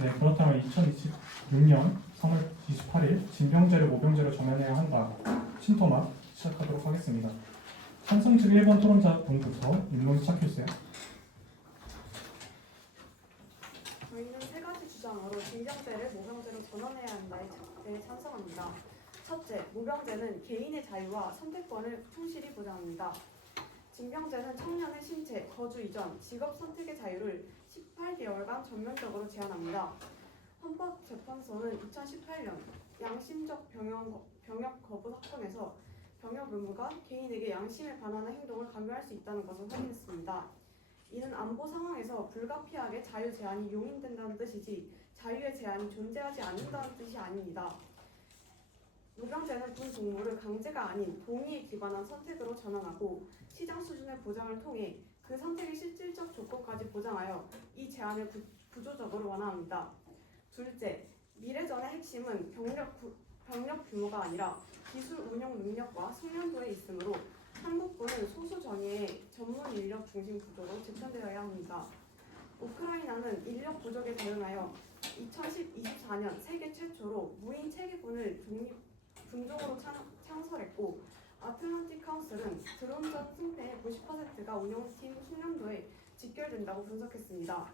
네, 그렇다면 2026년 3월 28일 징병제를 모병제로 전환해야 한다. 신토막 시작하도록 하겠습니다. 찬성 측 1번 토론자분부터 입론 시작해주세요. 저희는 세 가지 주장으로 징병제를 모병제로 전환해야 한다에 찬성합니다. 첫째, 모병제는 개인의 자유와 선택권을 충실히 보장합니다. 징병제는 청년의 신체, 거주 이전, 직업 선택의 자유를 18개월간 전면적으로 제한합니다. 헌법재판소는 2018년 양심적 병역 거부 사건에서 병역 의무가 개인에게 양심에 반하는 행동을 강요할 수 있다는 것을 확인했습니다. 이는 안보 상황에서 불가피하게 자유 제한이 용인된다는 뜻이지 자유의 제한이 존재하지 않는다는 뜻이 아닙니다. 모병제는 군 복무를 강제가 아닌 동의에 기반한 선택으로 전환하고 시장 수준의 보장을 통해 그 선택의 실질적 조건까지 보장하여 이 제한을 구조적으로 완화합니다. 둘째, 미래전의 핵심은 병력 규모가 아니라 기술 운영 능력과 숙련도에 있으므로 한국군은 소수 정예의 전문 인력 중심 구조로 재편되어야 합니다. 우크라이나는 인력 부족에 대응하여 2024년 세계 최초로 무인 체계군을 군종으로 창설했고 아틀란틱 카운슬은 드론전 승패의 90%가 운영팀 숙련도에 직결된다고 분석했습니다.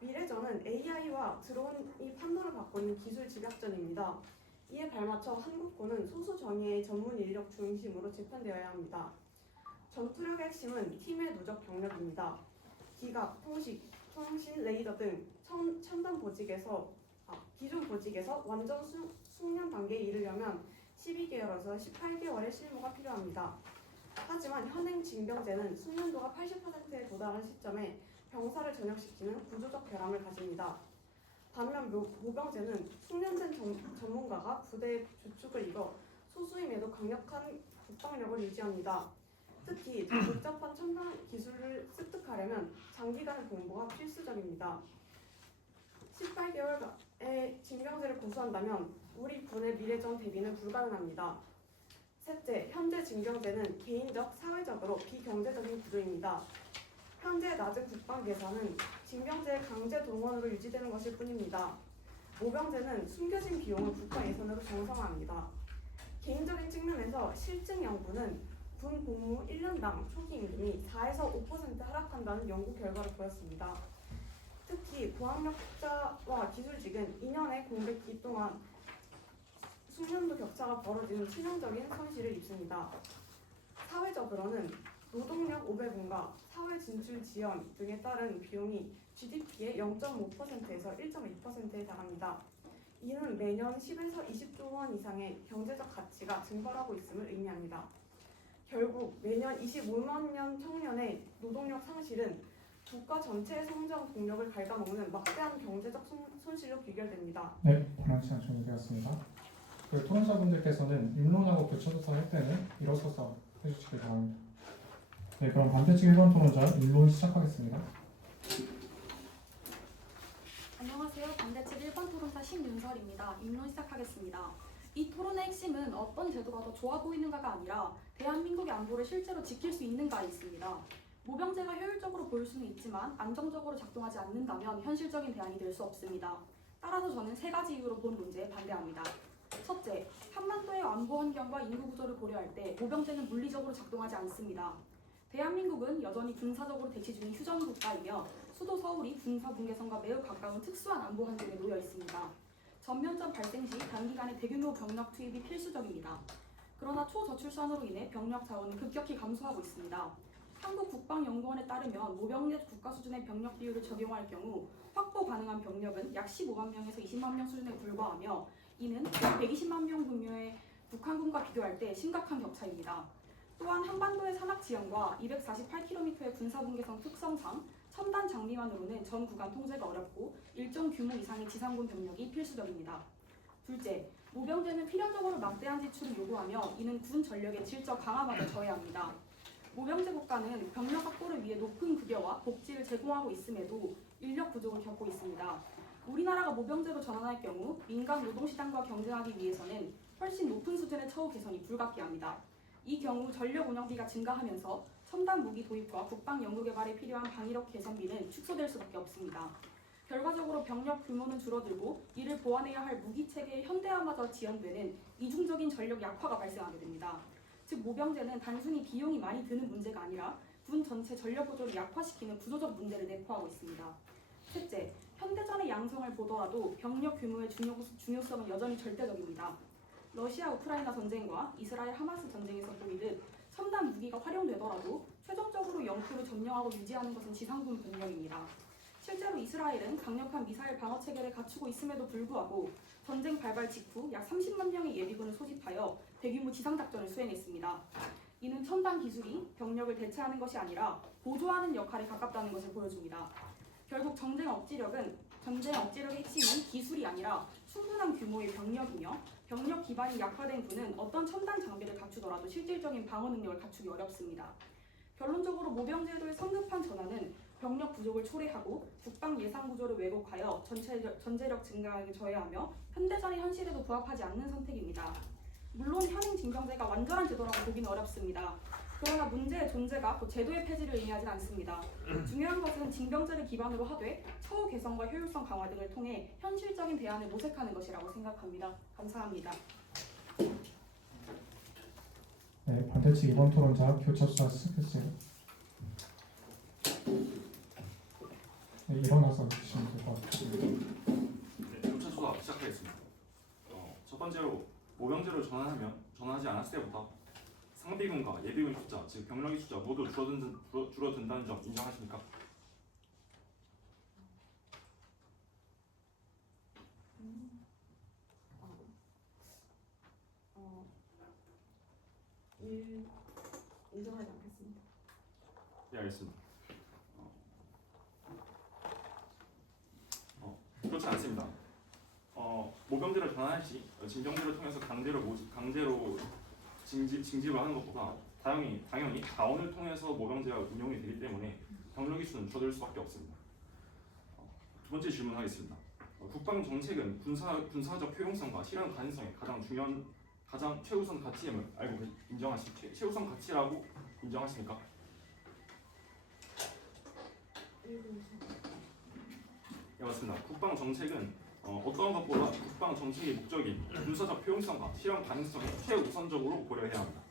미래전은 AI와 드론이 판도를 바꾸는 기술 집약전입니다. 이에 발맞춰 한국군은 소수 정예의 전문 인력 중심으로 재편되어야 합니다. 전투력의 핵심은 팀의 누적 경력입니다. 기갑, 통신, 레이더 등 첨단 기존 보직에서 완전 숙련 단계에 이르려면 12개월에서 18개월의 실무가 필요합니다. 하지만 현행 징병제는 숙련도가 80%에 도달한 시점에 병사를 전역시키는 구조적 결함을 가집니다. 반면 모병제는 숙련된 전문가가 부대의 주축을 이뤄 소수임에도 강력한 국방력을 유지합니다. 특히 더 복잡한 첨단 기술을 습득하려면 장기간의 공부가 필수적입니다. 18개월의 징병제를 고수한다면 우리 군의 미래전 대비는 불가능합니다. 셋째, 현재 징병제는 개인적, 사회적으로 비경제적인 구조입니다. 현재 낮은 국방 예산은 징병제의 강제 동원으로 유지되는 것일 뿐입니다. 모병제는 숨겨진 비용을 국가 예산으로 정상화합니다. 개인적인 측면에서 실증 연구는 군 복무 1년당 초기 임금이 4에서 5% 하락한다는 연구 결과를 보였습니다. 특히 고학력자와 기술직은 2년의 공백기 동안 숙련도 격차가 벌어지는 치명적인 손실을 입습니다. 사회적으로는 노동력 5배분과 사회 진출 지원 등에 따른 비용이 GDP의 0.5%에서 1.2%에 달합니다. 이는 매년 10에서 20조 원 이상의 경제적 가치가 증발하고 있음을 의미합니다. 결국 매년 25만 명 청년의 노동력 상실은 국가 전체의 성장 동력을 갉아먹는 막대한 경제적 손실로 귀결됩니다. 네, 발언 시간 종료되었습니다. 그 토론자분들께서는 입론하고 교차조사 할 때는 일어서서 해주시길 바랍니다. 네, 그럼 반대측 1번 토론자 입론 시작하겠습니다. 안녕하세요. 반대측 1번 토론자 신윤설입니다. 입론 시작하겠습니다. 이 토론의 핵심은 어떤 제도가 더 좋아 보이는가가 아니라 대한민국의 안보를 실제로 지킬 수 있는가에 있습니다. 모병제가 효율적으로 보일 수는 있지만 안정적으로 작동하지 않는다면 현실적인 대안이 될 수 없습니다. 따라서 저는 세 가지 이유로 본 문제에 반대합니다. 첫째, 한반도의 안보 환경과 인구 구조를 고려할 때 모병제는 물리적으로 작동하지 않습니다. 대한민국은 여전히 군사적으로 대치 중인 휴전 국가이며 수도 서울이 군사 분계선과 매우 가까운 특수한 안보 환경에 놓여 있습니다. 전면전 발생 시 단기간에 대규모 병력 투입이 필수적입니다. 그러나 초저출산으로 인해 병력 자원은 급격히 감소하고 있습니다. 한국국방연구원에 따르면 모병제 국가 수준의 병력 비율을 적용할 경우 확보 가능한 병력은 약 15만 명에서 20만 명 수준에 불과하며 이는 120만 명 규모의 북한군과 비교할 때 심각한 격차입니다. 또한 한반도의 산악 지형과 248km의 군사분계선 특성상 첨단 장비만으로는 전 구간 통제가 어렵고 일정 규모 이상의 지상군 병력이 필수적입니다. 둘째, 모병제는 필연적으로 막대한 지출을 요구하며 이는 군 전력의 질적 강화마저 저해합니다. 모병제 국가는 병력 확보를 위해 높은 급여와 복지를 제공하고 있음에도 인력 부족을 겪고 있습니다. 우리나라가 모병제로 전환할 경우 민간 노동시장과 경쟁하기 위해서는 훨씬 높은 수준의 처우 개선이 불가피합니다. 이 경우 전력 운영비가 증가하면서 첨단 무기 도입과 국방 연구 개발에 필요한 방위력 개선비는 축소될 수밖에 없습니다. 결과적으로 실제로 병력 규모는 줄어들고 이를 보완해야 할 무기 체계의 현대화마저 지연되는 이중적인 전력 약화가 발생하게 됩니다. 즉 모병제는 단순히 비용이 많이 드는 문제가 아니라 군 전체 전력 구조를 약화시키는 구조적 문제를 내포하고 있습니다. 셋째, 현대전의 양성을 보더라도 병력 규모의 중요성은 여전히 절대적입니다. 러시아 우크라이나 전쟁과 이스라엘 하마스 전쟁에서 보이듯 첨단 무기가 활용되더라도 최종적으로 영토를 점령하고 유지하는 것은 지상군 병력입니다. 실제로 이스라엘은 강력한 미사일 방어 체계를 갖추고 있음에도 불구하고 전쟁 발발 직후 약 30만 명의 예비군을 소집하여 대규모 지상작전을 수행했습니다. 이는 첨단 기술이 병력을 대체하는 것이 아니라 보조하는 역할에 가깝다는 것을 보여줍니다. 결국 전쟁 억지력의 핵심은 기술이 아니라 충분한 규모의 병력이며 병력 기반이 약화된 군은 어떤 첨단 장비를 갖추더라도 실질적인 방어 능력을 갖추기 어렵습니다. 결론적으로 모병제도의 성급한 전환은 병력 부족을 초래하고 국방 예산 구조를 왜곡하여 전제력 증가에 저해하며 현대전의 현실에도 부합하지 않는 선택입니다. 물론 현행 징병제가 완전한 제도라고 보기는 어렵습니다. 그러나 문제의 존재가 곧 제도의 폐지를 의미하진 않습니다. 중요한 것은 징병제를 기반으로 하되 처우 개선과 효율성 강화 등을 통해 현실적인 대안을 모색하는 것이라고 생각합니다. 감사합니다. 네, 반대측 2번 토론자 교차수사 시작했어요. 네, 일어나서 주시면 될 것 같아요. 네, 교차 수사 시작하겠습니다. 첫 번째로 모병제로 전환하지 않았을 때부터 상비군과 예비군 숫자, 즉 병력의 숫자 모두 줄어든다는 점 인정하십니까? 인정하지 않겠습니다. 네, 알겠습니다. 그렇지 않습니다. 모병제를 전환할 시 징병제를 통해서 강제로 징집을 하는 것보다 당연히 자원을 통해서 모병제가 운용이 되기 때문에 병력의 수는 줄어들 수밖에 없습니다. 두 번째 질문하겠습니다. 국방 정책은 군사적 효용성과 실현 가능성이 가장 최우선 가치임을 최우선 가치라고 인정하십니까? 네, 맞습니다. 국방 정책은 어떤 것보다 국방 정책의 목적인 군사적 효용성과 실현 가능성을 최우선적으로 고려해야 합니다.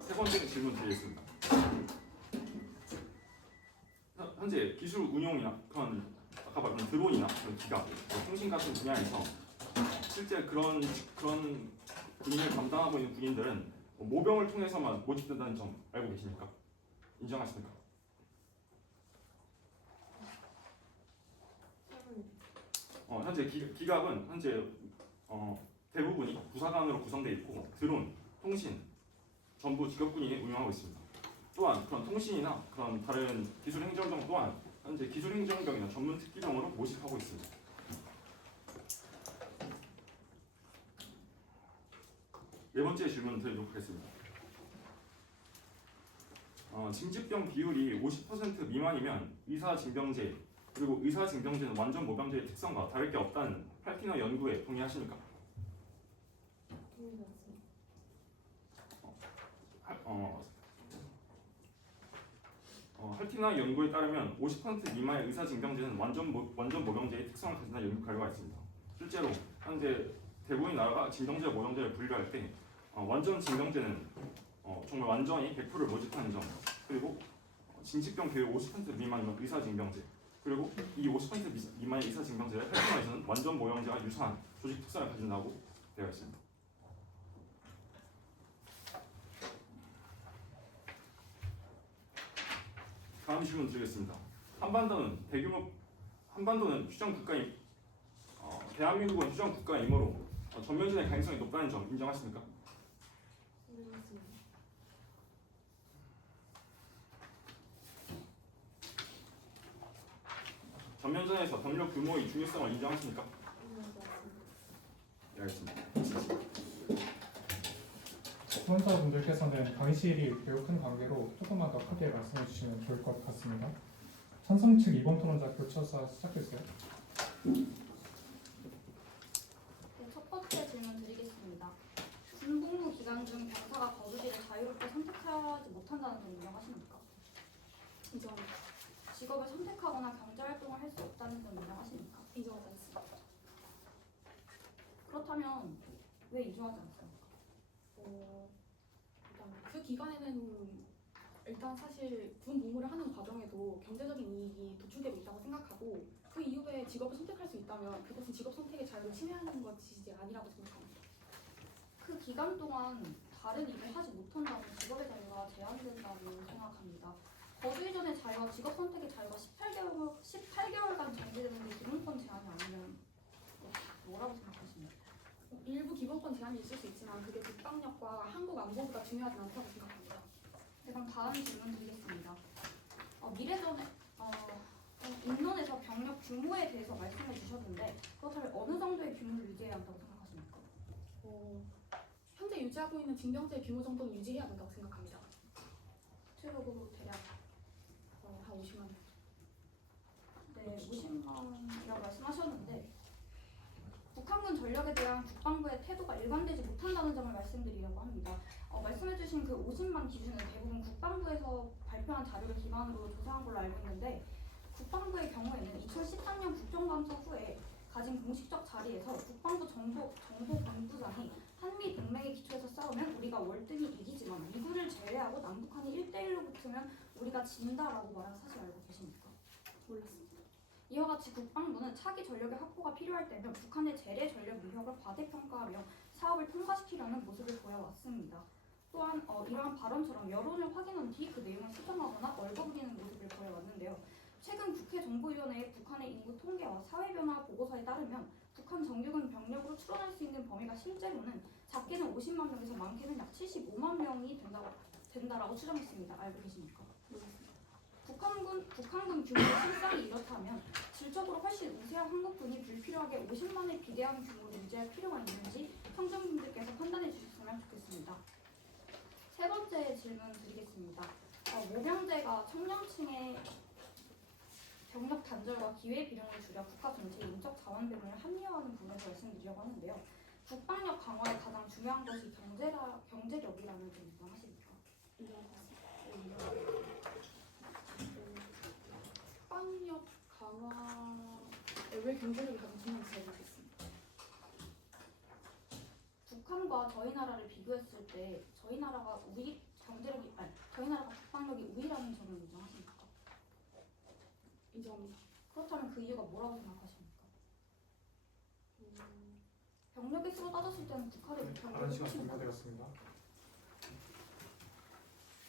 세 번째 질문 드리겠습니다. 현재 기술 운용이나 아까 말한 드론이나 기갑, 통신 같은 분야에서 실제 그런 군인을 담당하고 있는 군인들은 모병을 통해서만 모집된다는 점 알고 계십니까? 인정하십니까? 현재 기갑은 현재 대부분이 부사관으로 구성되어 있고 드론, 통신 전부 직업군이 운영하고 있습니다. 또한 그런 통신이나 그런 다른 기술 행정병 또한 현재 기술 행정병이나 전문 특기병으로 모집하고 있습니다. 네 번째 질문 드리도록 하겠습니다. 징집병 비율이 50% 미만이면 의사징병제 그리고 의사징병제는 완전 모병제의 특성과 다를 게 없다는 할티너 연구에 동의하십니까? 할티너 연구에 따르면 50% 미만의 의사징병제는 완전 모병제의 특성을 가진다는 연구 결과가 있습니다. 실제로 현재 대부분의 나라가 징병제와 모병제를 분류할 때 완전 징병제는 정말 완전히 100%를 모집하는 점, 그리고 징집병 비율 50% 미만이면 의사징병제, 그리고 이 50% 미만의 의사징병제를 할티너에서는 완전 모병제와 유사한 조직 특성을 가진다고 되어 있습니다. 다음 질문 드리겠습니다. 한반도는 휴전 국가임, 대한민국은 휴전 국가이므로 전면전의 가능성이 높다는 점 인정하십니까? 전면전에서 병력 규모의 중요성을 인정하십니까? 네, 알겠습니다. 후원자분들께서는 강의실이 매우 큰 관계로 조금만 더 크게 말씀해 주시면 좋을 것 같습니다. 찬성 측 2번 토론자 교차수사 시작했어요. 네, 첫 번째 질문 드리겠습니다. 군복무 기간 중 병사가 거주지를 자유롭게 선택하지 못한다는 점 인정하십니까? 인정합니다. 직업을 선택하거나 경제활동을 할 수 없다는 점 인정하십니까? 인정하지 않습니다. 그렇다면 왜 인정하지 않습니까? 일단 그 기간에는 일단 사실 군 복무를 하는 과정에도 경제적인 이익이 도출되고 있다고 생각하고 그 이후에 직업을 선택할 수 있다면 그것은 직업 선택의 자유를 침해하는 것이 아니라고 생각합니다. 그 기간 동안 다른 일을 하지 못한다면 직업의 자유가 제한된다고 생각합니다. 거주이전의 자유와 직업 선택의 자유가 18개월간 정지되는 게 기본권 제한이 아니면 뭐라고 생각하십니까? 일부 기본권 제한이 있을 수 있지만 그게 국방력과 한국 안보보다 중요하지 않다고 생각합니다. 네, 그럼 다음 질문 드리겠습니다. 미래전에 인론에서 병력 규모에 대해서 말씀해 주셨는데 그렇다면 어느 정도의 규모를 유지해야 한다고 생각하십니까? 현재 유지하고 있는 징병제 규모 정도는 유지해야 된다고 생각합니다. 구체적으로 대략 한 50만 명. 네, 50만이라고 말씀하셨는데 북한군 전력에 대한 국방부의 태도가 일관되지 못한다는 점을 말씀드리려고 합니다. 말씀해주신 그 50만 기준은 대부분 국방부에서 발표한 자료를 기반으로 조사한 걸로 알고 있는데 국방부의 경우에는 2013년 국정감사 후에 가진 공식적 자리에서 국방부 정보본부장이 한미 동맹의 기초에서 싸우면 우리가 월등히 이기지만 미군을 제외하고 남북한이 1대1로 붙으면 우리가 진다라고 말한 사실 알고 계십니까? 몰랐습니다. 이와 같이 국방부는 차기 전력의 확보가 필요할 때면 북한의 재래 전력 위협을 과대평가하며 사업을 통과시키려는 모습을 보여왔습니다. 또한 이러한 발언처럼 여론을 확인한 뒤 그 내용을 수정하거나 얼버무리는 모습을 보여왔는데요. 최근 국회 정보위원회의 북한의 인구 통계와 사회변화 보고서에 따르면 북한 정규군 병력으로 추론할 수 있는 범위가 실제로는 작게는 50만 명에서 많게는 약 75만 명이 된다라고 추정했습니다. 알고 계십니까? 북한군 규모의 실상이 이렇다면 질적으로 훨씬 우세한 한국군이 불필요하게 50만에 비대한 규모를 유지할 필요가 있는지 평정분들께서 판단해 주셨으면 좋겠습니다. 세 번째 질문 드리겠습니다. 모병제가 청년층의 병력 단절과 기회 비용을 줄여 국가 전체의 인적 자원 배분을 합리화하는 부분에서 말씀드리려고 하는데요. 국방력 강화의 가장 중요한 것이 경제력이라는 점 인정하십니까? 국방력 강화에 왜 경제력이 가장 중요한지 잘 모르겠습니다. 북한과 저희 나라를 비교했을 때 저희 나라가 저희 나라가 국방력이 우위라는 점을 인정하십니까? 인정합니다. 그렇다면 그 이유가 뭐라고 생각하십니까? 병력의 수로 따졌을 때는 북한의 네, 다른 병력이 시간 훨씬 종료되었습니다.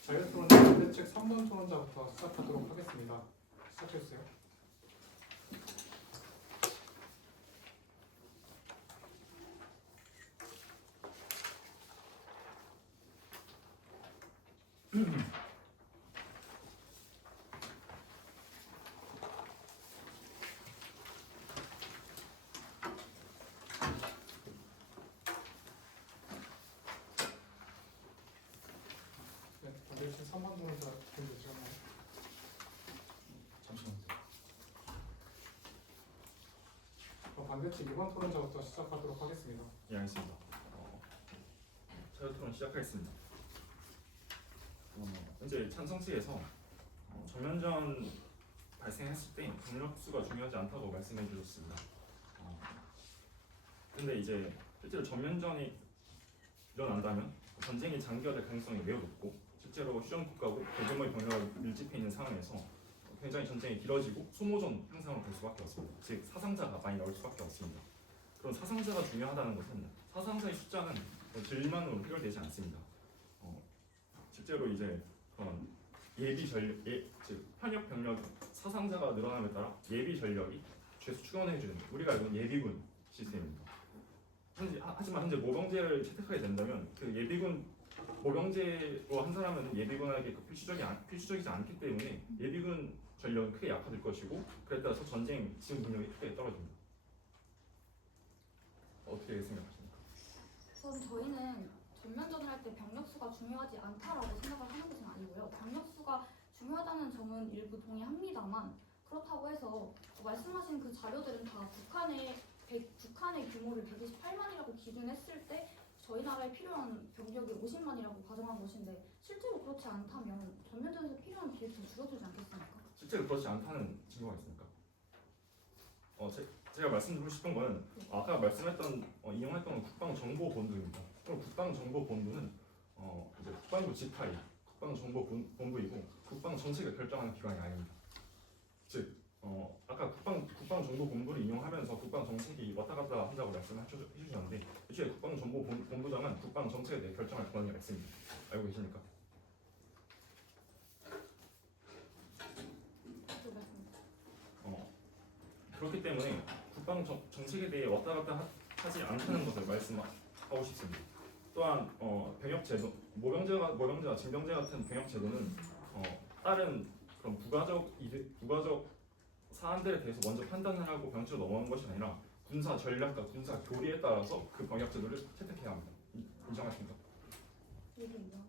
자유토론 반대책 3번 토론자부터 시작하도록 하겠습니다. 시작해주세요. 네, 반대책 3번 토론자 준비되셨나요? 잠시만요. 반대책 2번 토론자부터 시작하도록 하겠습니다. 예, 알겠습니다. 자유 토론 시작하겠습니다. 현재 찬성 측에서 전면전 발생했을 때 병력 수가 중요하지 않다고 말씀해 주셨습니다. 근데 이제 실제로 전면전이 일어난다면 전쟁이 장기화될 가능성이 매우 높고 실제로 휴전 국가고 대규모의 병력을 밀집해 있는 상황에서 굉장히 전쟁이 길어지고 소모전 형상으로 될 수밖에 없습니다. 즉 사상자가 많이 나올 수밖에 없습니다. 그런 사상자가 중요하다는 것은 사상자의 숫자는 질만으로 해결되지 않습니다. 실제로 이제 그런 즉 현역 병력 사상자가 늘어남에 따라 예비 전력이 최소 충원해주는 우리가 알고 예비군 시스템입니다. 하지만 현재 모병제를 채택하게 된다면 그 예비군 모병제로 한 사람은 예비군에게 필수적이지 않기 때문에 예비군 전력은 크게 약화될 것이고 그에 따라서 전쟁 지원 능력이 크게 떨어집니다. 어떻게 생각하십니까? 우선 저희는 전면전을 할 때 병력 수가 중요하지 않다라고 생각을 하는 것은 아니고요. 병력 수가 중요하다는 점은 일부 동의합니다만 그렇다고 해서 말씀하신 그 자료들은 다 북한의 규모를 128만이라고 기준했을 때 저희 나라에 필요한 병력이 50만이라고 가정한 것인데 실제로 그렇지 않다면 전면전에서 필요한 비율이 더 줄어들지 않겠습니까? 실제로 그렇지 않다는 증거가 있습니까? 제가 말씀드리고 싶은 거는 아까 말씀했던 인용했던 국방정보본부입니다. 그럼 국방정보본부는 이제 국방부 지파이 국방정보본부이고 국방정책을 결정하는 기관이 아닙니다. 즉 아까 국방정보본부를 인용하면서 국방정책이 왔다 갔다 한다고 말씀해 주셨는데 애초에 국방정보본부장은 국방정책에 대해 결정할 권한이 있습니다. 알고 계십니까? 그렇기 때문에 국방 정책에 대해 왔다 갔다 하지 않다는 것을 말씀하고 싶습니다. 또한 병역 제도, 모병제와 징병제 같은 병역 제도는 다른 그런 부가적 사안들에 대해서 먼저 판단을 하고 병치로 넘어가는 것이 아니라 군사 전략과 군사 교리에 따라서 그 병역 제도를 채택해야 합니다. 인정하십니까? 일부 인정.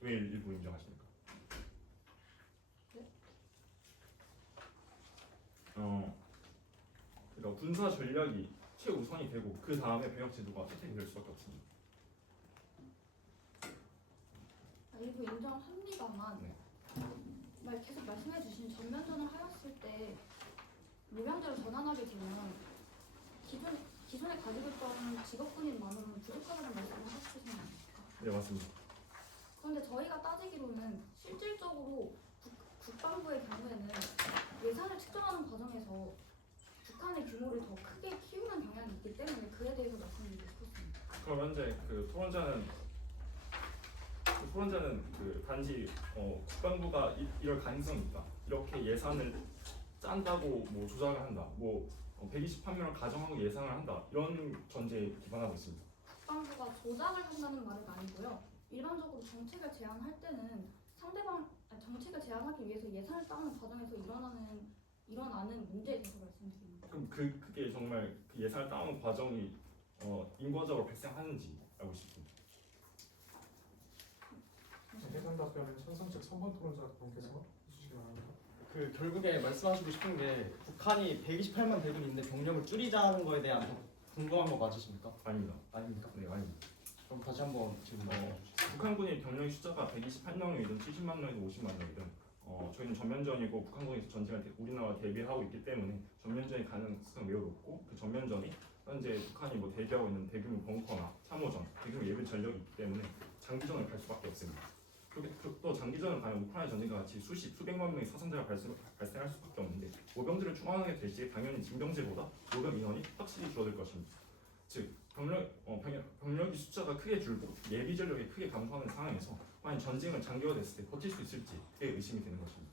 왜 일부 인정하십니까? 그러니까 군사 전략이 최우선이 되고 그 다음에 병역 제도가 채택이 될 수밖에 없습니다. 일부 인정합니다만 네. 계속 말씀해주신 전면전을 하였을 때 모병제로 전환하게 되면 기존에 가지고 있던 직업군인만으로는 부족하다는 말씀을 하시지 않습니까? 네, 맞습니다. 그런데 저희가 따지기로는 실질적으로 국방부의 경우에는 예산을 측정하는 과정에서 북한의 규모를 더 크게 키우는 경향이 있기 때문에 그에 대해서 말씀드리고 싶습니다. 그럼 현재 그 토론자는 그 단지 국방부가 이럴 가능성이 있다. 이렇게 예산을 짠다고 뭐 조작을 한다. 120판명을 가정하고 예상을 한다. 이런 전제에 기반하고 있습니다. 국방부가 조작을 한다는 말은 아니고요. 일반적으로 정책을 제안할 때는 정책을 제안하기 위해서 예산을 짜는 과정에서 일어나는 문제에 대해서 말씀드립니다. 그럼 그게 정말 그 예산을 따오는 과정이 인과적으로 발생하는지 알고 싶습니다. 해당 답변은 찬성 측 3번 토론자분께서 해주시기 바랍니다. 그 결국에 말씀하시고 싶은 게 북한이 128만 대군이 있는데 병력을 줄이자는 거에 대한 궁금한 거 맞으십니까? 아닙니다. 아닙니까? 네, 아닙니다. 그럼 다시 한번 질문. 북한군의 병력의 숫자가 128명이든 70만 명이든 50만 명이든 저희는 전면전이고 북한군이 전쟁을 우리나라가 대비하고 있기 때문에 전면전의 가능성이 매우 높고 그 전면전이 현재 북한이 대비하고 있는 대규모 벙커나 참호전, 대규모 예비 전력이 있기 때문에 장기전을 갈 수밖에 없습니다. 그렇게 또 장기전을 가면 우크라이나 전쟁과 같이 수백만 명의 사상자가 발생할 수밖에 없는데 모병들을 충원하게 될 시 당연히 징병제보다 모병 인원이 확실히 줄어들 것입니다. 즉 병력의 숫자가 크게 줄고 예비 전력이 크게 감소하는 상황에서 만약 전쟁을 장기화됐을 때 버틸 수 있을지에 의심이 되는 것입니다.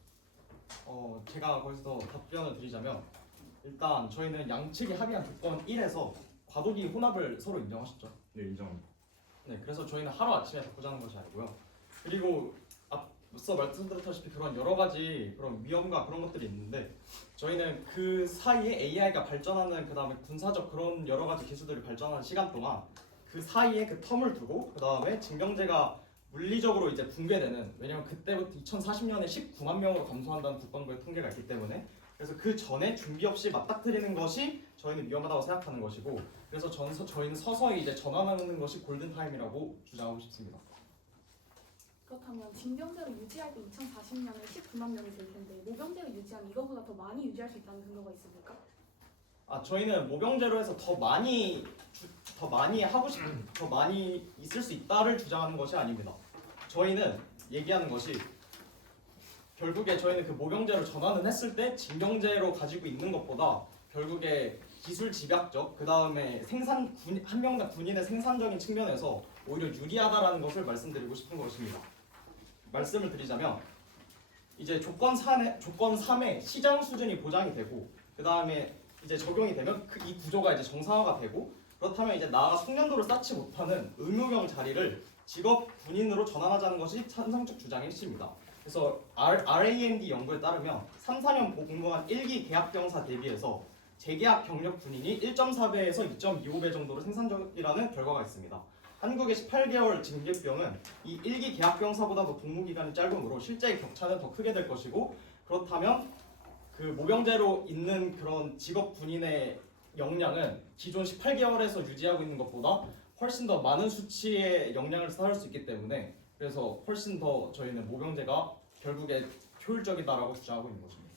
제가 거기서 답변을 드리자면 일단 저희는 양측이 합의한 조건 1에서 과도기 혼합을 서로 인정하셨죠? 네, 인정합니다. 네, 그래서 저희는 하루아침에 바꾸자는 것이 아니고요. 그리고 앞서 말씀드렸다시피 그런 여러 가지 그런 위험과 그런 것들이 있는데 저희는 그 사이에 AI가 발전하는 그 다음에 군사적 그런 여러 가지 기술들이 발전하는 시간 동안 그 사이에 그 텀을 두고 그 다음에 징병제가 물리적으로 이제 붕괴되는, 왜냐면 그때부터 2040년에 19만 명으로 감소한다는 국방부의 통계가 있기 때문에 그래서 그 전에 준비 없이 맞닥뜨리는 것이 저희는 위험하다고 생각하는 것이고 그래서 저희는 서서히 이제 전환하는 것이 골든타임이라고 주장하고 싶습니다. 그렇다면 징병제로 유지할 때 2040년에 19만 명이 될 텐데 모병제로 유지하면 이거보다 더 많이 유지할 수 있다는 근거가 있습니까? 저희는 모병제로 해서 더 많이 있을 수 있다를 주장하는 것이 아닙니다. 저희는 얘기하는 것이 결국에 저희는 그 모병제로 전환을 했을 때 징병제로 가지고 있는 것보다 결국에 기술 집약적 그 다음에 한 명당 군인의 생산적인 측면에서 오히려 유리하다라는 것을 말씀드리고 싶은 것입니다. 말씀을 드리자면 이제 조건 3의 시장 수준이 보장이 되고 그 다음에 이제 적용이 되면 이 구조가 이제 정상화가 되고 그렇다면 이제 나아가 숙련도를 쌓지 못하는 의무병 자리를 직업 군인으로 전환하자는 것이 찬성적 주장의 핵심입니다. 그래서 RAND 연구에 따르면 3, 4년 복무한 1기 계약병사 대비해서 재계약 경력 군인이 1.4배에서 2.25배 정도로 생산적이라는 결과가 있습니다. 한국의 18개월 징계병은 이 1기 계약병사보다도 복무기간이 짧으므로 실제의 격차는 더 크게 될 것이고 그렇다면 그 모병제로 있는 그런 직업 군인의 역량은 기존 18개월에서 유지하고 있는 것보다 훨씬 더 많은 수치의 역량을 쌓을 수 있기 때문에 그래서 훨씬 더 저희는 모병제가 결국에 효율적이다라고 주장하고 있는 것입니다.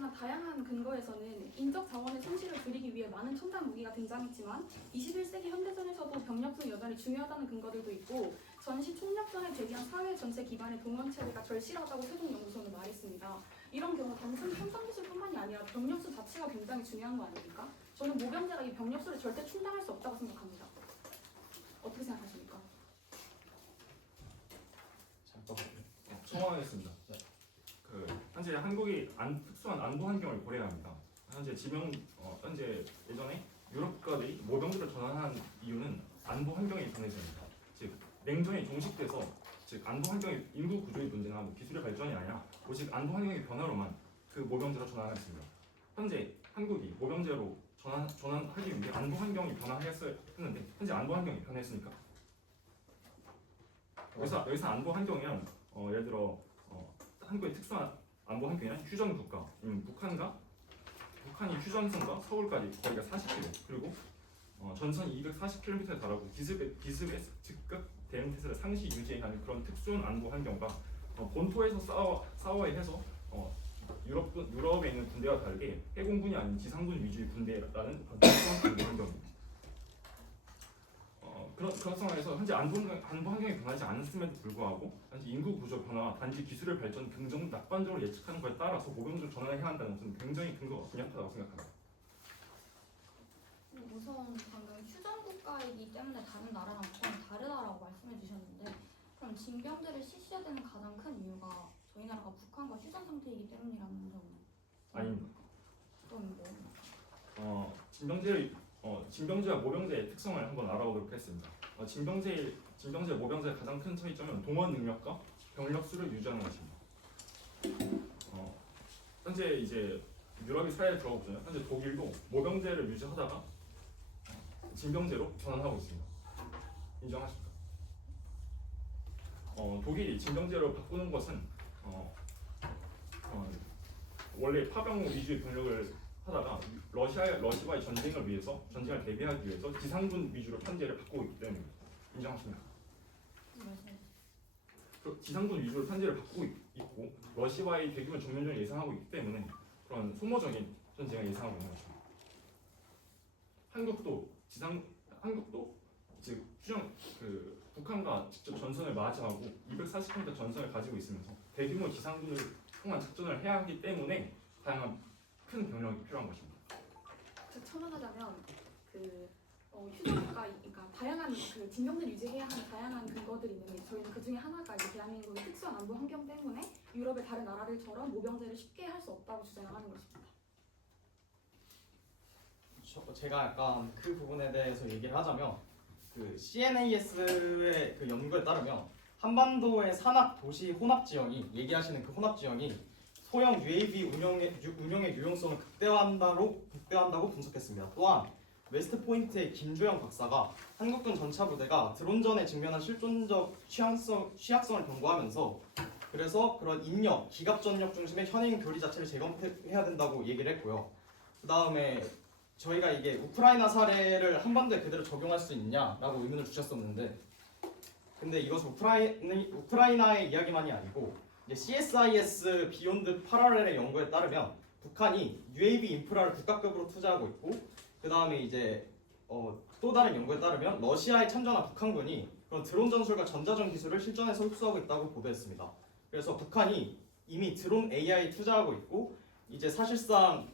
하지만 다양한 근거에서는 인적 자원의 손실을 줄이기 위해 많은 첨단 무기가 등장했지만 21세기 현대전에서도 병력은 여전히 중요하다는 근거들도 있고 전시 총력전에 대비한 사회 전체 기반의 동원 체계가 절실하다고 세종연구소는 말했습니다. 이런 경우 단순 첨단 기술뿐만이 아니라 병력수 자체가 굉장히 중요한 거 아닙니까? 저는 모병제가 이 병력수를 절대 충당할 수 없다고 생각합니다. 어떻게 생각하십니까? 잠깐만요. 첨언하겠습니다. 그 현재 한국이 특수한 안보 환경을 고려해야 합니다. 현재 현재 예전에 유럽 국가들이 모병제를 전환한 이유는 안보 환경이 변해서입니다. 즉 냉전이 종식돼서 즉 안보 환경의 인구 구조의 문제나 기술의 발전이 아니라 오직 안보 환경의 변화로만 그 모병제로 전환했습니다. 현재 한국이 모병제로 전환하기 위해 안보 환경이 변화했는데 현재 안보 환경이 변했습니까? 여기서 안보 환경이란 예를 들어 한국의 특수한 안보 환경이란 휴전 국가, 북한이 휴전선과 서울까지 거리가 40km 그리고 전선이 240km에 달하고 기습의 즉각 대응 태세를 상시 유지해야 하는 그런 특수한 안보 환경과 본토에서 싸워야 해서 유럽에 있는 군대와 다르게 해공군이 아닌 지상군 위주의 군대라는 특수한 안보 환경입니다. 그런 상황에서 현재 안보 환경이 변하지 않았음에도 불구하고 현재 인구 구조 변화와 단지 기술의 발전 긍정 낙관적으로 예측하는 것에 따라서 모병제로 전환해야 한다는 것은 굉장히 근거가 분약하다고 생각합니다. 우선 방금 휴전 국가이기 때문에 다른 나라랑 조금 다르다라고 말씀해 주셨는데 그럼 징병제를 실시해야 되는 가장 큰 이유가 저희 나라가 북한과 휴전 상태이기 때문이라는 점은 아닙니다. 그럼 뭐 징병제와 모병제의 특성을 한번 알아보도록 하겠습니다. 징병제, 모병제의 가장 큰 차이점은 동원 능력과 병력 수를 유지하는 것입니다. 현재 이제 유럽이 사회에 들어오잖아요. 현재 독일도 모병제를 유지하다가 징병제로 전환하고 있습니다. 인정하십니까? 독일이 징병제로 바꾸는 것은 원래 파병 위주의 병력을 하다가 러시아와의 전쟁을 대비하기 위해서 지상군 위주로 편제를 바꾸고 있기 때문입니다. 인정하십니까? 지상군 위주로 편제를 바꾸고 있고 러시아와의 대규모 정면전을 예상하고 있기 때문에 그런 소모적인 전쟁을 예상하고 있는 것입니다. 한국도 즉 북한과 직접 전선을 맞이하고 240km 전선을 가지고 있으면서 대규모 지상군을 통한 작전을 해야 하기 때문에 다양한 큰 병력이 필요한 것입니다. 제가 첨언하자면 휴전 국가 그러니까 다양한 징병제 유지해야 하는 다양한 근거들이 있는데 저희는 그 중에 하나가 이제 대한민국의 특수한 안보 환경 때문에 유럽의 다른 나라들처럼 모병제를 쉽게 할 수 없다고 주장하는 것입니다. 제가 약간 그 부분에 대해서 얘기를 하자면 그 CNAS의 그 연구에 따르면 한반도의 산악 도시 혼합 지형이 얘기하시는 그 혼합 지형이 소형 UAV 운영의 유용성을 극대화한다고 분석했습니다. 또한 웨스트포인트의 김조영 박사가 한국군 전차 부대가 드론전에 직면한 실존적 취약성을 경고하면서 그래서 그런 인력, 기갑 전력 중심의 현행 교리 자체를 재검토해야 된다고 얘기를 했고요. 그 다음에 저희가 이게 우크라이나 사례를 한반도에 그대로 적용할 수 있냐라고 의문을 주셨었는데 근데 이것은 우크라이나의 이야기만이 아니고 CSIS 비욘드 파라렐의 연구에 따르면 북한이 UAV 인프라를 국가급으로 투자하고 있고 그 다음에 이제 또 다른 연구에 따르면 러시아에 참전한 북한군이 그런 드론 전술과 전자전 기술을 실전에서 흡수하고 있다고 보도했습니다. 그래서 북한이 이미 드론 AI 투자하고 있고 이제 사실상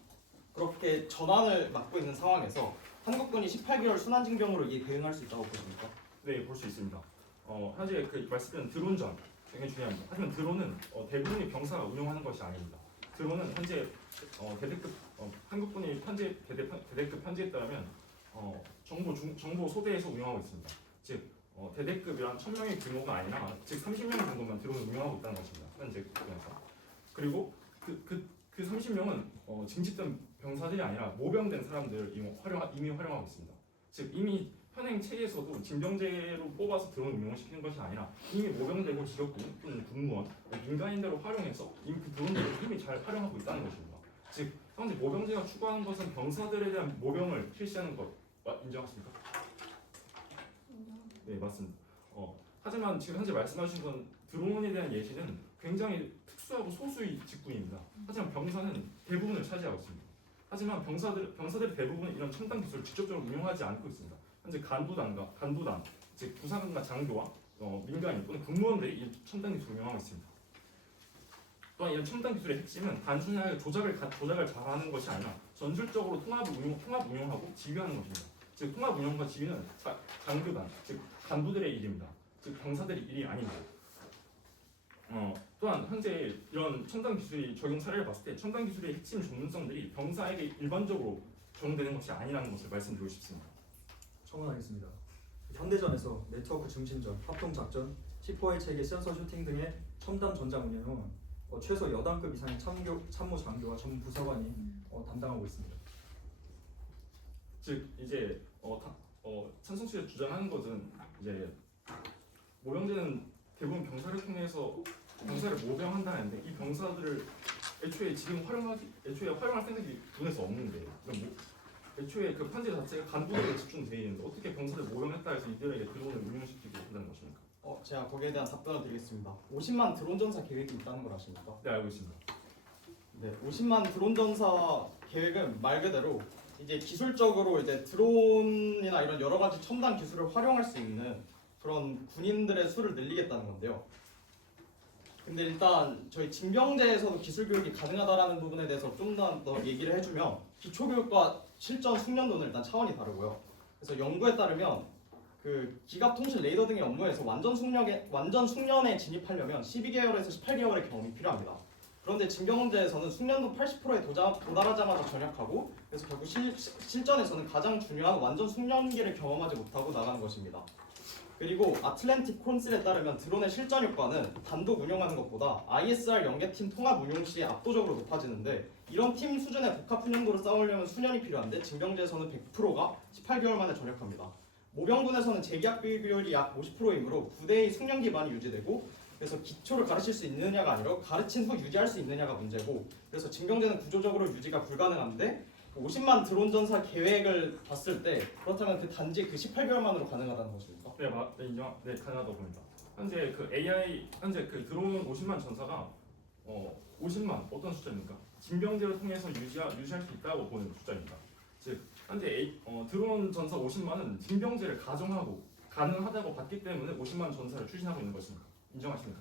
그렇게 전환을 맡고 있는 상황에서 한국군이 18개월 순환징병으로 이에 대응할 수 있다고 보십니까? 네, 볼 수 있습니다. 현재 그 말씀드린 드론전 굉장히 중요합니다. 하지만 드론은 대부분의 병사가 운용하는 것이 아닙니다. 드론은 현재 대대급 한국군이 대대급 편제에 따르면 정보 소대에서 운영하고 있습니다. 즉 대대급이란 1000명의 규모가 아니라 즉 30명 정도만 드론을 운영하고 있다는 것입니다. 현재 국내에서. 그리고 그 30명은 징집된 병사들이 아니라 모병된 사람들을 이미 활용하고 있습니다. 즉 이미 현행 체계에서도 징병제로 뽑아서 드론 운용을 시키는 것이 아니라 이미 모병되고 직업군 또는 군무원, 민간인들을 활용해서 이미 그 드론들을 이미 잘 활용하고 있다는 것입니다. 즉 현재 모병제가 추구하는 것은 병사들에 대한 모병을 실시하는 것 인정하십니까? 네, 맞습니다. 하지만 지금 현재 말씀하신 건 드론에 대한 예시는 굉장히 특수하고 소수의 직군입니다. 하지만 병사는 대부분을 차지하고 있습니다. 하지만 병사들의 대부분은 이런 첨단 기술을 직접적으로 운용하지 않고 있습니다. 현재 간부단, 즉 부사관과 장교와 민간인 또는 군무원들이 이 첨단 기술을 운용하고 있습니다. 또한 이런 첨단 기술의 핵심은 단순하게 조작을 잘하는 것이 아니라 전술적으로 통합 운용하고 지휘하는 것입니다. 즉 통합 운용과 지휘는 장교단, 즉 간부들의 일입니다. 즉 병사들의 일이 아닙니다. 또한 현재 이런 첨단 기술이 적용 사례를 봤을 때 첨단 기술의 핵심 전문성들이 병사에게 일반적으로 적용되는 것이 아니라는 것을 말씀드리고 싶습니다. 첨언하겠습니다. 현대전에서 네트워크 중심전, 합동작전, C4I 체계 센서 슈팅 등의 첨단 전장 운영은 최소 여단급 이상의 참모 장교와 전문 부사관이 담당하고 있습니다. 즉 이제 찬성 씨가 주장하는 것은 이제 모병제는 대부분 병사를 통해서 병사를 모병한다는데 이 병사들을 애초에 활용할 생각이 눈에서 없는데 애초에 그 편지 자체가 간부들에 집중되어 있는데 어떻게 병사를 모병했다 해서 이들에게 드론을 운용시키고 한다는 것입니까? 제가 거기에 대한 답변을 드리겠습니다. 50만 드론 전사 계획이 있다는 걸 아십니까? 네, 알고 있습니다. 네, 50만 드론 전사 계획은 말 그대로 이제 기술적으로 이제 드론이나 이런 여러 가지 첨단 기술을 활용할 수 있는 그런 군인들의 수를 늘리겠다는 건데요. 근데 일단 저희 징병제에서도 기술 교육이 가능하다라는 부분에 대해서 좀 더 얘기를 해주면 기초 교육과 실전 숙련도는 일단 차원이 다르고요. 그래서 연구에 따르면 그 기갑 통신 레이더 등의 업무에서 완전 숙련에 진입하려면 12개월에서 18개월의 경험이 필요합니다. 그런데 징병제에서는 숙련도 80%에 도달하자마자 전역하고 그래서 결국 실전에서는 가장 중요한 완전 숙련기를 경험하지 못하고 나가는 것입니다. 그리고 아틀랜틱 콘실에 따르면 드론의 실전 효과는 단독 운영하는 것보다 ISR 연계팀 통합 운용 시에 압도적으로 높아지는데 이런 팀 수준의 복합 훈련도를 쌓으려면 수년이 필요한데 징병제에서는 100%가 18개월 만에 전역합니다. 모병군에서는 재계약 비율이 약 50%이므로 부대의 숙련 기반이 유지되고 그래서 기초를 가르칠 수 있느냐가 아니라 가르친 후 유지할 수 있느냐가 문제고 그래서 징병제는 구조적으로 유지가 불가능한데 50만 드론 전사 계획을 봤을 때 그렇다면 그 단지 그 18개월만으로 가능하다는 것입니까? 네, 가능하다고 봅니다. 현재 그 드론 50만 전사가 50만 어떤 숫자입니까? 징병제를 통해서 유지할 수 있다고 보는 숫자입니다. 즉 현재 드론 전사 50만은 징병제를 가정하고 가능하다고 봤기 때문에 50만 전사를 추진하고 있는 것입니다. 인정하십니까?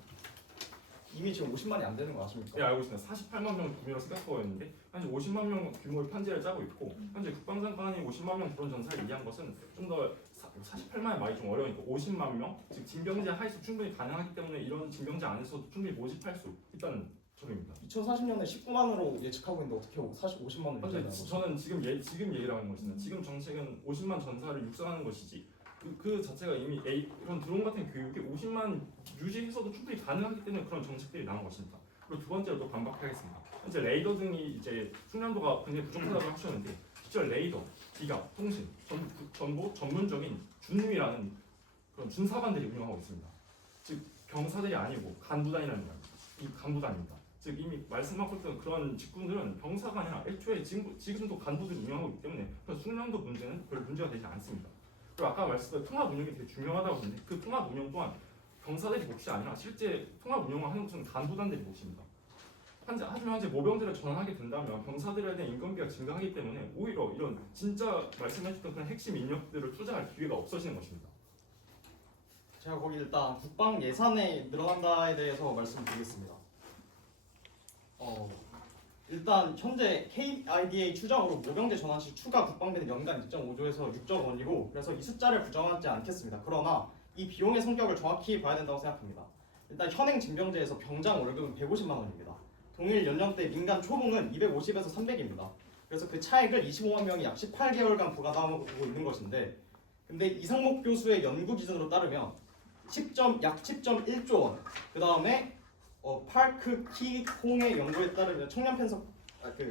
이미 지금 50만이 안 되는 거 아십니까? 네, 알고 있습니다. 48만 명 규모로 생각하고 있는데 현재 50만 명 규모의 편제를 짜고 있고 현재 국방장관이 50만 명 드론 전사를 얘기한 것은 좀 더 48만의 말이 좀 어려우니까 50만 명, 즉 징병제 하에서 충분히 가능하기 때문에 이런 징병제 안에서도 충분히 모집할 수 있다는 점입니다. 2040년에 19만으로 예측하고 있는데 어떻게 50만을 현재 유지하는 거죠? 저는 지금 얘기를 하는 것입니다. 지금 정책은 50만 전사를 육성하는 것이지 그 자체가 이미 이런 드론 같은 교육이 50만 유지해서도 충분히 가능하기 때문에 그런 정책들이 나온 것입니다. 그리고 두 번째로 또 반박하겠습니다. 현재 레이더 등이 이제 숙련도가 굉장히 부족하다고 하셨는데 실제 레이더, 기갑, 통신, 정보 전문적인 준위라는 그런 준사관들이 운영하고 있습니다. 즉 병사들이 아니고 간부단이라는 말입니다. 이 간부단입니다. 즉 이미 말씀하고 있던 그런 직군들은 병사가 아니라 애초에 지금도 간부들이 운영하고 있기 때문에 그런 숙련도 문제는 별 문제가 되지 않습니다. 그리고 아까 말씀드린 통합 운영이 되게 중요하다고 했는데 그 통합 운영 또한 병사들이 몫이 아니라 실제 통합 운영을 하는 것은 간부단들이 몫입니다. 하지만 현재 모병제를 전환하게 된다면 병사들에 대한 인건비가 증가하기 때문에 오히려 이런 진짜 말씀하셨던 그런 핵심 인력들을 투자할 기회가 없어지는 것입니다. 제가 거기 일단 국방 예산에 늘어난다에 대해서 말씀드리겠습니다. 일단 현재 KIDA 추정으로 모병제 전환 시 추가 국방비는 연간 2.5조에서 6조 원이고 그래서 이 숫자를 부정하지 않겠습니다. 그러나 이 비용의 성격을 정확히 봐야 된다고 생각합니다. 일단 현행 징병제에서 병장 월급은 150만 원입니다. 동일 연령대 민간 초봉은 250에서 300입니다. 그래서 그 차액을 25만 명이 약 18개월간 부과당하고 있는 것인데 근데 이상목 교수의 연구 기준으로 따르면 약 10.1조 원 그 다음에 파크 키콩의 연구에 따르면 청년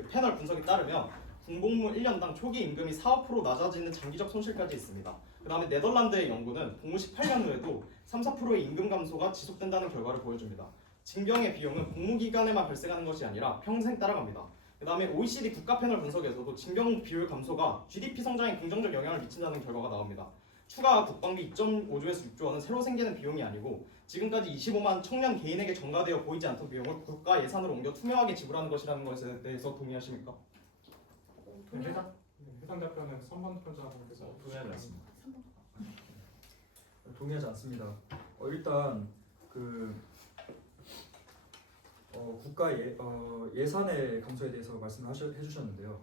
패널 분석에 따르면 군복무 1년당 초기 임금이 4~5% 낮아지는 장기적 손실까지 있습니다. 그 다음에 네덜란드의 연구는 복무 18년 후에도 3~4%의 임금 감소가 지속된다는 결과를 보여줍니다. 징병의 비용은 복무 기간에만 발생하는 것이 아니라 평생 따라갑니다. 그 다음에 OECD 국가 패널 분석에서도 징병 비율 감소가 GDP 성장에 긍정적 영향을 미친다는 결과가 나옵니다. 추가 국방비 2.5조에서 6조 원은 새로 생기는 비용이 아니고 지금까지 25만 청년 개인에게 전가되어 보이지 않던 비용을 국가 예산으로 옮겨 투명하게 지불하는 것이라는 것에 대해서 동의하십니까? 해당 답변은 3번 토론자분께서 동의하지 않습니다. 동의하지 않습니다. 일단 그 국가 예산의 감소에 대해서 말씀을 해주셨는데요.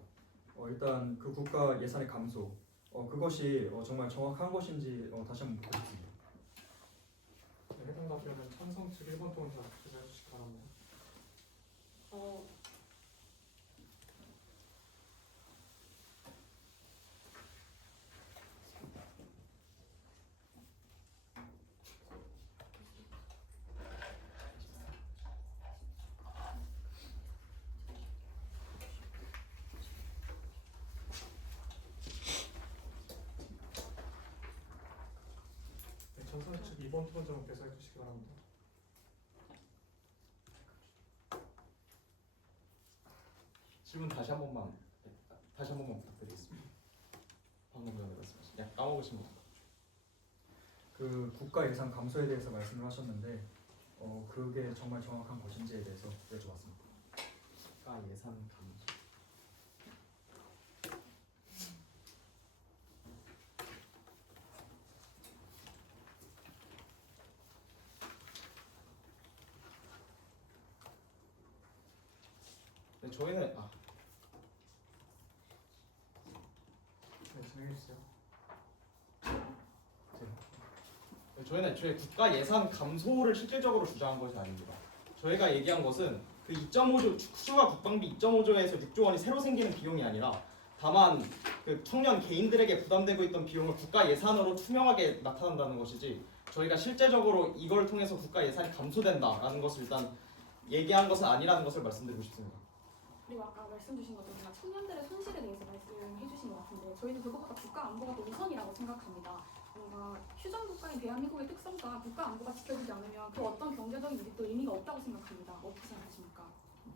일단 그 국가 예산의 감소 그것이 정말 정확한 것인지 다시 한번 묻고 싶습니다. 해당 답변은 찬성 측 1번 토론자 기사해 주시기 바랍니다. 찬성 측 2번 토론자분께서 해주시기 바랍니다. 질문 다시 한 번만 부탁드리겠습니다. 방금 전에 말씀하신 까먹으신 것 같아요. 그 국가 예산 감소에 대해서 말씀을 하셨는데 그게 정말 정확한 것인지에 대해서 여쭤봤습니다. 국가 예산 감소. 네, 저희는 네, 진행해 주세요. 저희는 애초에 국가 예산 감소를 실질적으로 주장한 것이 아닙니다. 저희가 얘기한 것은 그 2.5조 추가 국방비 2.5조에서 6조 원이 새로 생기는 비용이 아니라 다만 그 청년 개인들에게 부담되고 있던 비용을 국가 예산으로 투명하게 나타난다는 것이지 저희가 실제적으로 이걸 통해서 국가 예산이 감소된다라는 것을 일단 얘기한 것은 아니라는 것을 말씀드리고 싶습니다. 그리고 아까 말씀 주신 것처럼 청년들의 손실에 대해서 말씀해 주신 것 같은데 저희는 그것보다 국가 안보가 더 우선이라고 생각합니다. 뭔가 휴전 국가인 대한민국의 특성과 국가 안보가 지켜지지 않으면 그 어떤 경제적인 이득도 의미가 없다고 생각합니다. 어떻게 생각하십니까?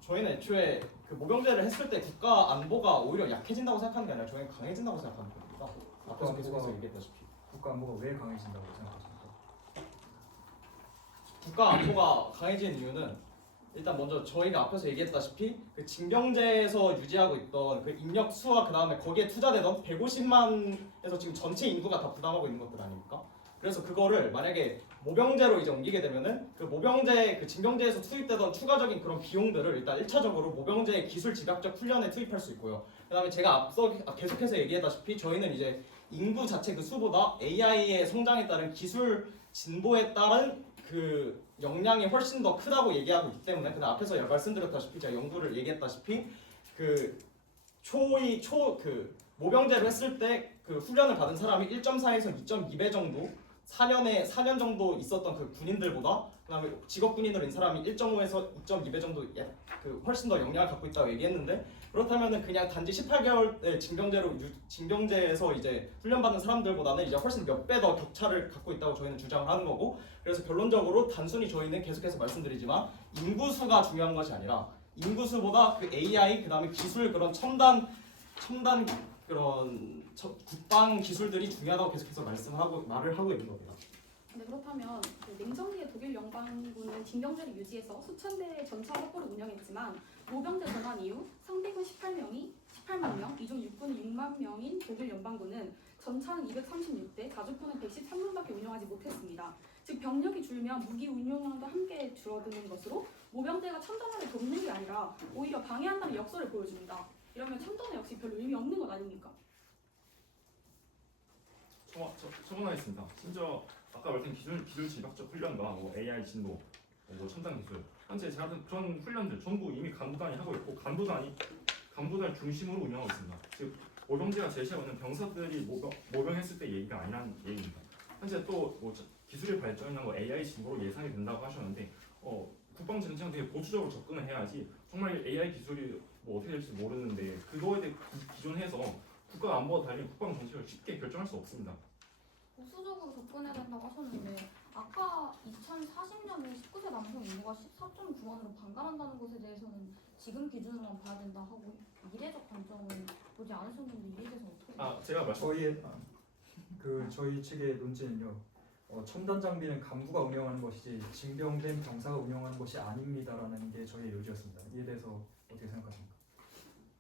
저희는 애초에 그 모병제를 했을 때 국가 안보가 오히려 약해진다고 생각하는 게 아니라 저희는 강해진다고 생각하는 겁니다. 앞에서 계속해서 얘기했다시피 국가 안보가 왜 강해진다고 생각하십니까? 국가 안보가 강해진 이유는 일단 먼저 저희가 앞에서 얘기했다시피 그 징병제에서 유지하고 있던 그 인력 수와 그 다음에 거기에 투자되던 150만에서 지금 전체 인구가 다 부담하고 있는 것들 아닙니까? 그래서 그거를 만약에 모병제로 이제 옮기게 되면은 그 모병제 그 징병제에서 투입되던 추가적인 그런 비용들을 일단 1차적으로 모병제의 기술 집약적 훈련에 투입할 수 있고요. 그다음에 제가 앞서 계속해서 얘기했다시피 저희는 이제 인구 자체 그 수보다 AI의 성장에 따른 기술 진보에 따른 그 역량이 훨씬 더 크다고 얘기하고 있기 때문에 그다음 앞에서 말씀드렸다시피 제가 연구를 얘기했다시피 그 모병제를 했을 때 그 훈련을 받은 사람이 1.4에서 2.2배 정도 4년 정도 있었던 그 군인들보다 그다음에 직업 군인으로인 사람이 1.5에서 2.2배 정도 그 훨씬 더 역량을 갖고 있다고 얘기했는데 그렇다면은 그냥 단지 18개월의 징병제에서 이제 훈련받은 사람들보다는 이제 훨씬 몇 배 더 격차를 갖고 있다고 저희는 주장을 하는 거고 그래서 결론적으로 단순히 저희는 계속해서 말씀드리지만 인구수가 중요한 것이 아니라 인구수보다 그 AI 그다음에 기술 그런 첨단 그런 국방 기술들이 중요하다고 계속해서 말을 하고 있는 겁니다. 네, 그렇다면 그 냉정기의 독일 연방군은 징병제를 유지해서 수천 대의 전차 확보를 운영했지만 모병제 전환 이후 상비군 18만 명, 이중 육군은 6만 명인 독일 연방군은 전차는 236대, 가족군은 113명밖에 운영하지 못했습니다. 즉 병력이 줄면 무기 운용량도 함께 줄어드는 것으로 모병제가 첨단화를 돕는 게 아니라 오히려 방해한다는 역설을 보여줍니다. 이러면 첨단화 역시 별로 의미 없는 것 아닙니까? 처분하겠습니다. 심지어 아까 말씀드린 기술 집약적 훈련과 뭐 AI 진보, 뭐 첨단 기술 현재 제가 하던 그런 훈련들 전부 이미 간부단이 하고 있고 간부단 중심으로 운영하고 있습니다. 즉 모병제가 제시하고 있는 병사들이 모병했을 때 얘기가 아니라는 얘기입니다. 현재 또 뭐 기술의 발전이나 뭐 AI 진보로 예상이 된다고 하셨는데 국방 전쟁은 되게 보수적으로 접근을 해야지 정말 AI 기술이 뭐 어떻게 될지 모르는데 그거에 대해 기존해서 국가 안보와 달리 국방 정책을 쉽게 결정할 수 없습니다. 보수적으로 접근해야 된다고 하셨는데 아까 2040년에 19세 남성 인구가 14.9만으로 반감한다는 것에 대해서는 지금 기준으로만 봐야 된다 하고 미래적 관점을 보지 않으셨는데 이에 대해서 어떻게 제가 말씀 저희 측의 논지는요. 첨단 장비는 간부가 운영하는 것이지 징병된 병사가 운영하는 것이 아닙니다라는 게 저희의 요지였습니다. 이에 대해서 어떻게 생각하십니까?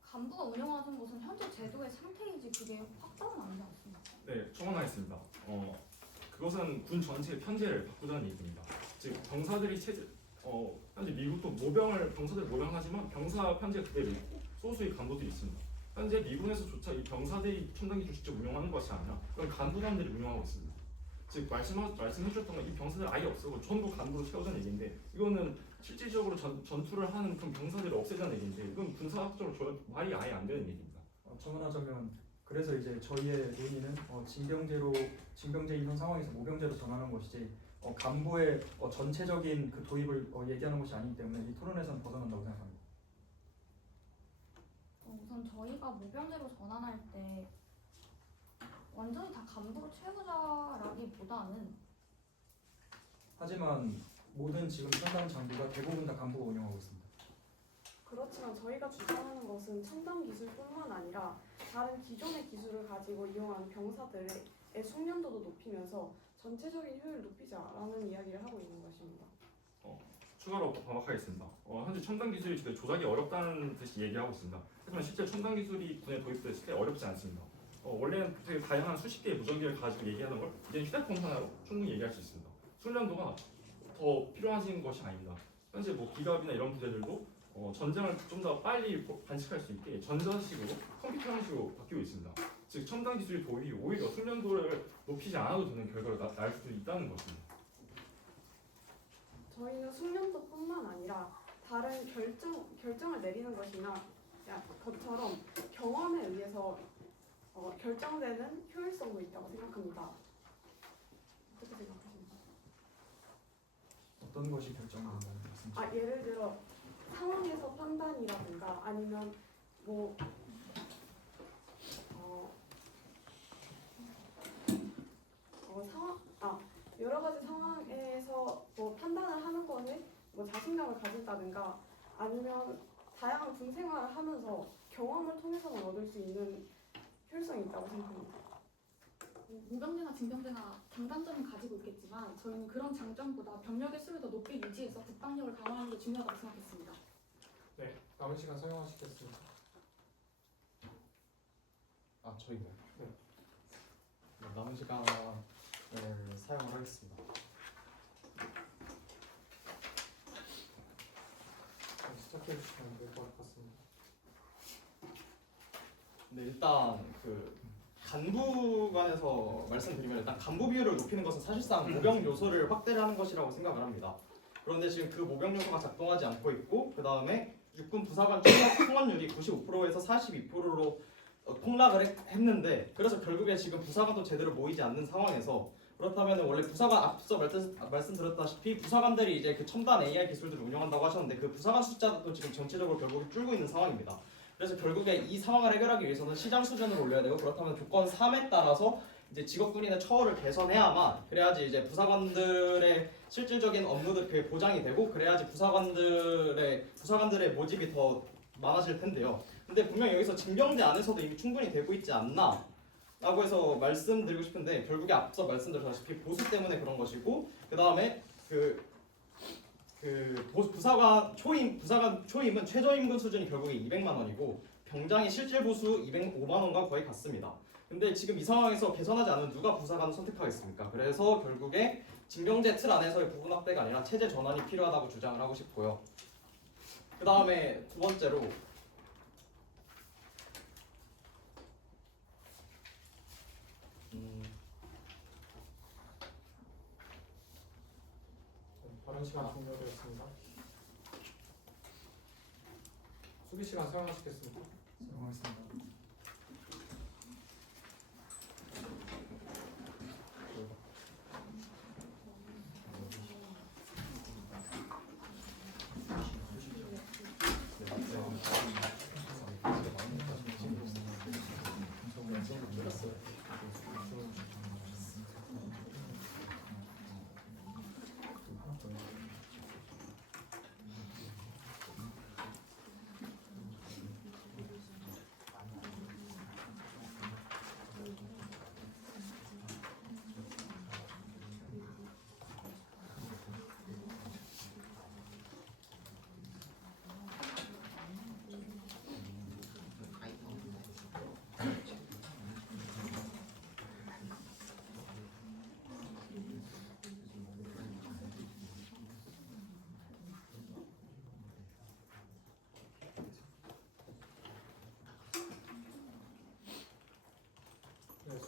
간부가 운영하는 것은 현재 제도의 상태이지 그게 확정은 아니지 않습니까? 네, 첨언하겠습니다. 그것은 군 전체의 편제를 바꾸자는 얘기입니다. 즉 병사들이 현재 미국도 병사들 모병하지만 병사 편제 그대로 있고 소수의 간부도 있습니다. 현재 미군에서조차 이 병사들이 첨단 기술 직접 운영하는 것이 아니라 그건 간부단들이 운영하고 있습니다. 즉 말씀해주셨던 건 이 병사들 아예 없애고 전부 간부로 채우자는 얘기인데 이거는 실질적으로 전투를 하는 그런 병사들을 없애자는 얘기인데 이건 군사학적으로 말이 아예 안 되는 얘기입니다. 첨언하자면 그래서 이제 저희의 논의는 징병제 있는 상황에서 모병제로 전환하는 것이지 간부의 전체적인 그 도입을 얘기하는 것이 아니기 때문에 이 토론에서는 벗어난다고 생각합니다. 우선 저희가 모병제로 전환할 때 완전히 다 간부로 채우자라기보다는 하지만 모든 지금 첨단 장비가 대부분 다 간부가 운영하고 있습니다. 그렇지만 저희가 주장하는 것은 첨단 기술뿐만 아니라 다른 기존의 기술을 가지고 이용하는 병사들의 숙련도도 높이면서 전체적인 효율을 높이자라는 이야기를 하고 있는 것입니다. 추가로 반박하겠습니다. 현재 첨단 기술이 조작이 어렵다는 듯이 얘기하고 있습니다. 하지만 실제 첨단 기술이 군에 도입됐을 때 어렵지 않습니다. 원래는 되게 다양한 수십 개의 무전기를 가지고 얘기하는 걸 이제는 휴대폰 하나로 충분히 얘기할 수 있습니다. 훈련도가 더 필요하신 것이 아닙니다. 현재 기갑이나 이런 부대들도 전장을 좀 더 빨리 관측할 수 있게 전자식으로 컴퓨터 형식으로 바뀌고 있습니다. 즉 첨단 기술의 도입이 오히려 훈련도를 높이지 않아도 되는 결과를 날 수도 있다는 것입니다. 저희는 숙련도뿐만 아니라 다른 결정을 내리는 것처럼 경험에 의해서 결정되는 효율성도 있다고 생각합니다. 어떻게 생각하십니까? 어떤 것이 결정된다는 말씀이시죠? 예를 들어 상황에서 판단이라든가 아니면 여러 가지 상황에서 판단을 하는 거는 자신감을 가진다든가 아니면 다양한 군 생활을 하면서 경험을 통해서만 얻을 수 있는 효율성이 있다고 생각합니다. 모병제나 징병제나 장단점은 가지고 있겠지만 저희는 그런 장점보다 병력의 수를 더 높게 유지해서 국방력을 강화하는 게 중요하다고 생각했습니다. 네, 남은 시간 사용하시겠습니다. 저희요. 네. 남은 시간을 사용을 하겠습니다. 시작해 주시면 될 것 같습니다. 네, 일단 간부관에서 말씀드리면 일단 간부 비율을 높이는 것은 사실상 모병 요소를 확대를 하는 것이라고 생각을 합니다. 그런데 지금 그 모병 요소가 작동하지 않고 있고 그 다음에 육군 부사관 충원율이 95%에서 42%로 폭락을 했는데 그래서 결국에 지금 부사관도 제대로 모이지 않는 상황에서 그렇다면 원래 부사관 앞서 말씀드렸다시피 부사관들이 이제 그 첨단 AI 기술들을 운영한다고 하셨는데 그 부사관 숫자도 지금 전체적으로 결국에 줄고 있는 상황입니다. 그래서 결국에 이 상황을 해결하기 위해서는 시장 수준을 올려야 되고 그렇다면 조건 3에 따라서 이제 직업군인의 처우를 개선해야만 그래야지 이제 부사관들의 실질적인 업무들 그게 보장이 되고 그래야지 부사관들의 모집이 더 많아질 텐데요. 근데 분명 여기서 징병제 안에서도 이미 충분히 되고 있지 않나? 라고 해서 말씀드리고 싶은데 결국에 앞서 말씀드렸다시피 보수 때문에 그런 것이고 그 다음에 부사관 초임은 최저임금 수준이 결국에 200만 원이고 병장의 실질 보수 205만 원과 거의 같습니다. 근데 지금 이 상황에서 개선하지 않으면 누가 부사관을 선택하겠습니까? 그래서 결국에 징병제 틀 안에서의 부분 확대가 아니라 체제 전환이 필요하다고 주장을 하고 싶고요. 그 다음에 두 번째로 발언 시간 종료되었습니다. 수비 시간 사용하시겠습니까? 사용하겠습니다.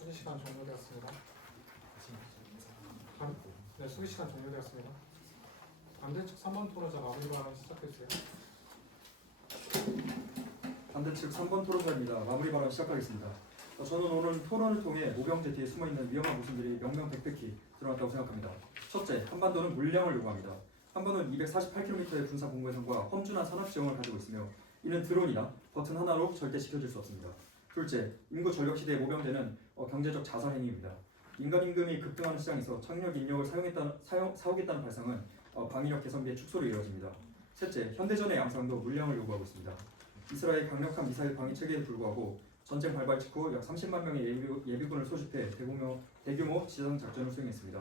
수기 시간 종료되었습니다. 네, 수기 시간 종료되었습니다. 반대측 3번 토론자 마무리 발언 시작해주세요. 반대측 3번 토론자입니다. 마무리 발언 시작하겠습니다. 저는 오늘 토론을 통해 모병제 뒤에 숨어있는 위험한 모습들이 명명백백히 드러났다고 생각합니다. 첫째, 한반도는 물량을 요구합니다. 한반도는 248km의 군사 공모성과 험준한 산업 지형을 가지고 있으며 이는 드론이나 버튼 하나로 절대 지켜질 수 없습니다. 둘째, 인구 전력 시대의 모병제는 경제적 자살 행위입니다. 인간 임금이 급등하는 시장에서 착륙 인력을 사오겠다는 발상은 방위력 개선비의 축소로 이루어집니다. 셋째, 현대전의 양상도 물량을 요구하고 있습니다. 이스라엘 강력한 미사일 방위 체계에 불구하고 전쟁 발발 직후 약 30만 명의 예비군을 소집해 대규모 지상 작전을 수행했습니다.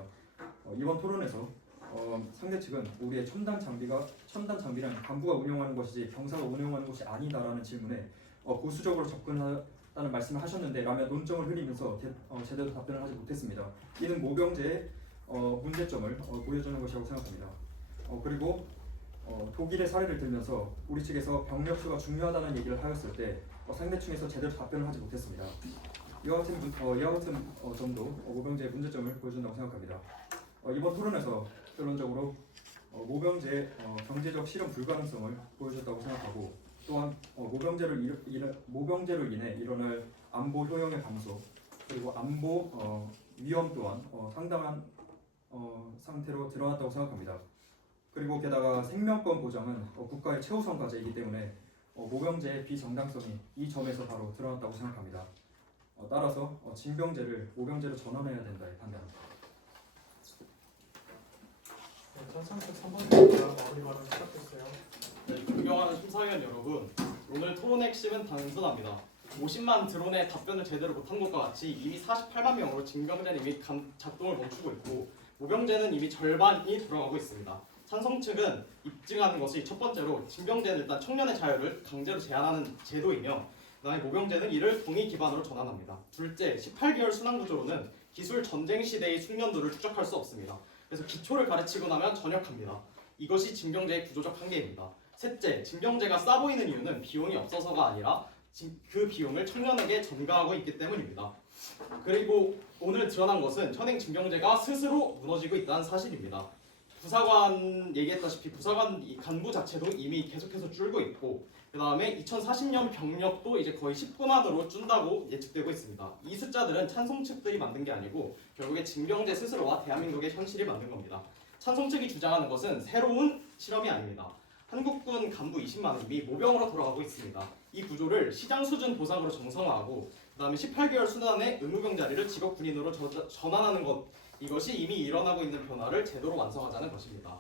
이번 토론에서 상대 측은 우리의 첨단 장비는 간부가 운영하는 것이지 병사가 운영하는 것이 아니다라는 질문에 보수적으로 접근하다는 말씀을 하셨는데 라며 논점을 흐리면서 제대로 답변을 하지 못했습니다. 이는 모병제의 문제점을 보여주는 것이라고 생각합니다. 그리고 독일의 사례를 들면서 우리 측에서 병력 수가 중요하다는 얘기를 하였을 때 상대층에서 제대로 답변을 하지 못했습니다. 이와 같은 점도 모병제의 문제점을 보여준다고 생각합니다. 이번 토론에서 결론적으로 모병제의 경제적 실현 불가능성을 보여줬다고 생각하고 또한 모병제로 인해 일어날 안보 효용의 감소 그리고 안보 위험 또한 상당한 상태로 드러났다고 생각합니다. 그리고 게다가 생명권 보장은 국가의 최우선 과제이기 때문에 모병제의 비정당성이 이 점에서 바로 드러났다고 생각합니다. 따라서 징병제를 모병제로 전환해야 된다에 반대합니다. 네, 전상측 3번 토론자 마무리 발언 시작해주세요. 네, 존경하는 심사위원 여러분, 오늘 토론의 핵심은 단순합니다. 50만 드론의 답변을 제대로 못한 것과 같이 이미 48만 명으로 징병제는 이미 작동을 멈추고 있고 모병제는 이미 절반이 돌아가고 있습니다. 찬성 측은 입증하는 것이 첫 번째로 징병제는 일단 청년의 자유를 강제로 제한하는 제도이며 그다음에 모병제는 이를 동의 기반으로 전환합니다. 둘째, 18개월 순환구조로는 기술 전쟁 시대의 숙련도를 추적할 수 없습니다. 그래서 기초를 가르치고 나면 전역합니다. 이것이 징병제의 구조적 한계입니다. 셋째, 징병제가 싸 보이는 이유는 비용이 없어서가 아니라 그 비용을 청년에게 전가하고 있기 때문입니다. 그리고 오늘 드러난 것은 현행 징병제가 스스로 무너지고 있다는 사실입니다. 부사관 얘기했다시피 부사관 간부 자체도 이미 계속해서 줄고 있고 그 다음에 2040년 병력도 이제 거의 19만으로 준다고 예측되고 있습니다. 이 숫자들은 찬성 측들이 만든 게 아니고 결국에 징병제 스스로와 대한민국의 현실이 만든 겁니다. 찬성 측이 주장하는 것은 새로운 실험이 아닙니다. 한국군 간부 20만은 이미 모병으로 돌아가고 있습니다. 이 구조를 시장 수준 보상으로 정상화하고 그 다음에 18개월 순환의 의무병 자리를 직업군인으로 전환하는 것 이것이 이미 일어나고 있는 변화를 제도로 완성하자는 것입니다.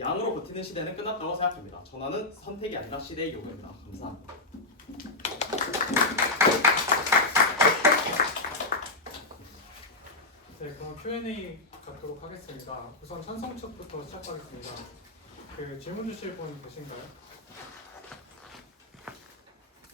양으로 버티는 시대는 끝났다고 생각합니다. 전환은 선택이 아니라 시대의 요구입니다. 감사합니다. 네, 그럼 Q&A 갖도록 하겠습니다. 우선 찬성 측부터 시작하겠습니다. 질문 주실 분 계신가요?